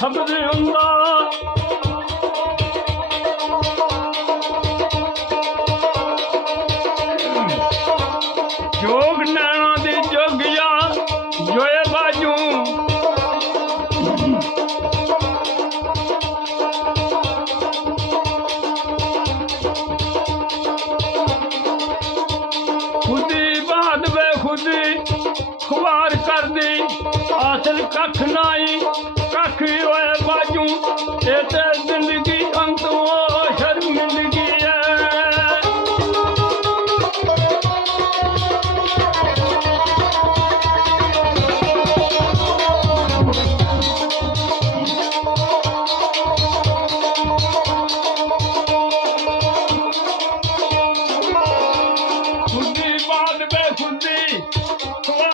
शब्द हुंदा जोग नैना दी जोगिया जोए बाजू खुदी बात वे खुदी खुबार कर दी हासिल कख नाई कख होए बाजू ये ते जिंदगी